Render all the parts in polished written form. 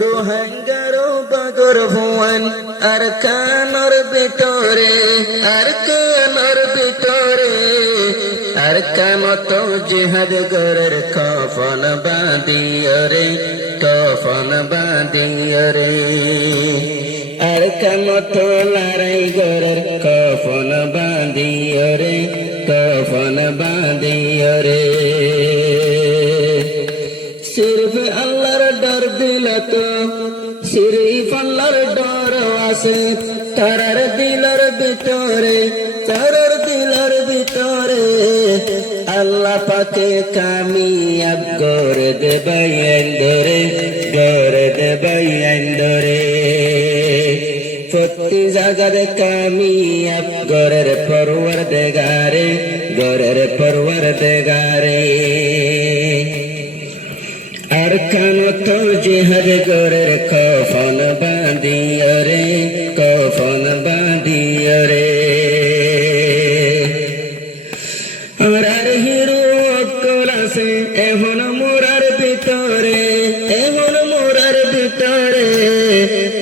রোহাঙ্গারো বাগর ভুয়ান আর কানর ভিতরে আর কানর ভিতরে আর কামত জিহাদ গরের কফন বাঁধিয়রে কফন বাঁধিয়রে আর কামত লড়াই গরের কফন বাঁধিয়রে কফন বাঁধিয়রে सिर्फ अल्लाहर डर दिल तो सिर्फ अल्लाहर डर आसे तारार दिलर भितरे तारार दिलर भितरे अल्लाह पाके कामयाब करे देबै अंदरे करे देबै अंदरे प्रति জায়গার কামিয়াব গরের পরওয়ারদিগারে গরের পরওয়ারদিগারে আর কানত জিহাদ গরের কফন বাঁধিয়রে কফন বাঁধিয়রে আর হিরো অকল আছে এখন মোরার ভিতরে এখন মোরার ভিতরে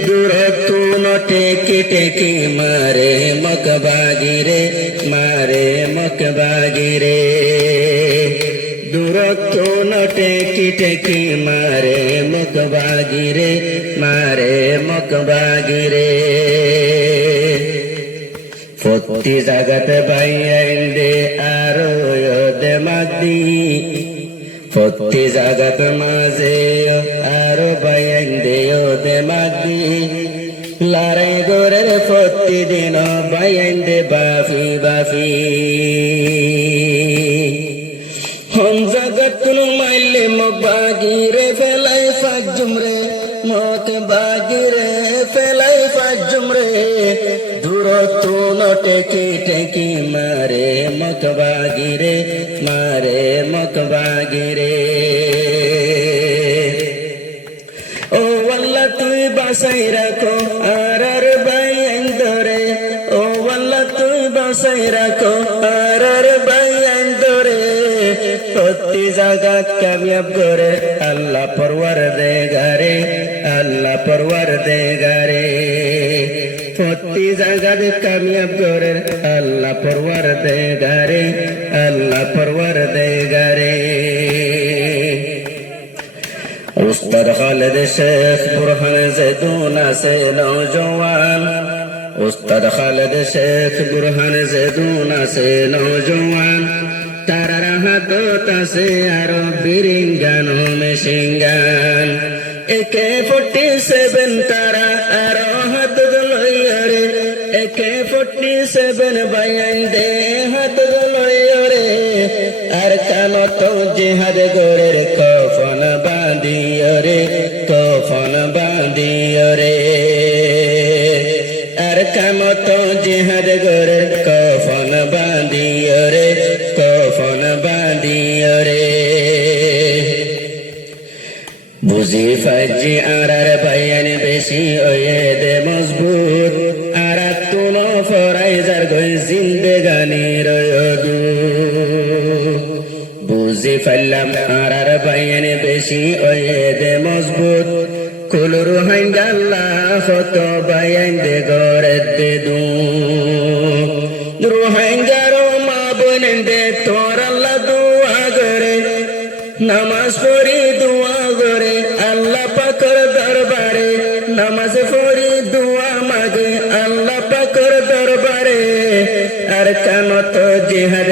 দূরত্ব নটে কেটে কি মারে মকবাগিরে মারে মকবাগিরে দূরত্ব নটে কিটে কি মারে মকবাগিরে মারে মকবাগিরে প্রতি জাগাত বাইন্দে আরো দে মাদি প্রতি জাগাত মাঝে আরো বাইন্দে দে মাদি লড়াই গোরের প্রতিদিন বাইন্দে বাফি বাফি हम जगत माइले मकबागिरे फेलाई फाजुमरे मकबागिरे फेलाई फाजुमरे दूरत्व नटे की मारे मकबागिरे मारे मकबागिरे ओ वल्ला तुई बासाई राखो आरार बायन धरे ओ वल्ला तुई बासाई राखो आरार बायन धरे প্রতি জাগাত কামিয়াব করে আল্লাহ পরওয়ারদিগারে আল্লাহ পরওয়ারদিগারে প্রতি জাগাত কামিয়াব করে আল্লাহ পরওয়ারদিগারে আল্লাহ পরওয়ারদিগারে উস্তাদ খালেদ শেখ বুরহান জেদুন আছে নওজওয়ান উস্তাদ খালেদ শেখ বুরহান জেদুন আছে নওজওয়ান তারার হাতত আছে আরো বিরিঙ্গান মেশিনগান AK-47 তারা আরো হাতত লইরে AK-47 বাইন দে হাতত লইরে আর কানত জিহাদ গরের কফন বাঁধিয়রে কফন বাঁধিয়রে আর কামত জিহাদ গরের কফন বাঁধিয়রে কফন বাঁধিয়রে বুঝি ফাজি আরার বাইয়ান বেশি ওয়ে দে মজবুত আর তুন ফরাই যার গই জিন্দেগানি রয়দু বুঝি ফাইলাম আরার বাইয়ান বেশি ওয়ে দে মজবুত কুলুর হাঙ্গাল্লা হত বাইয়ান দে গরে দে দু রোহাঙ্গারো মা বোনেন দে তোর আল্লাহ দুয়া করে নামাজ পড়ি দুয়া করে আল্লাহ পাকের দরবারে নামাজ পড়ি দুয়া মাগে আল্লাহ পাকের দরবারে আর কানত জিহাদ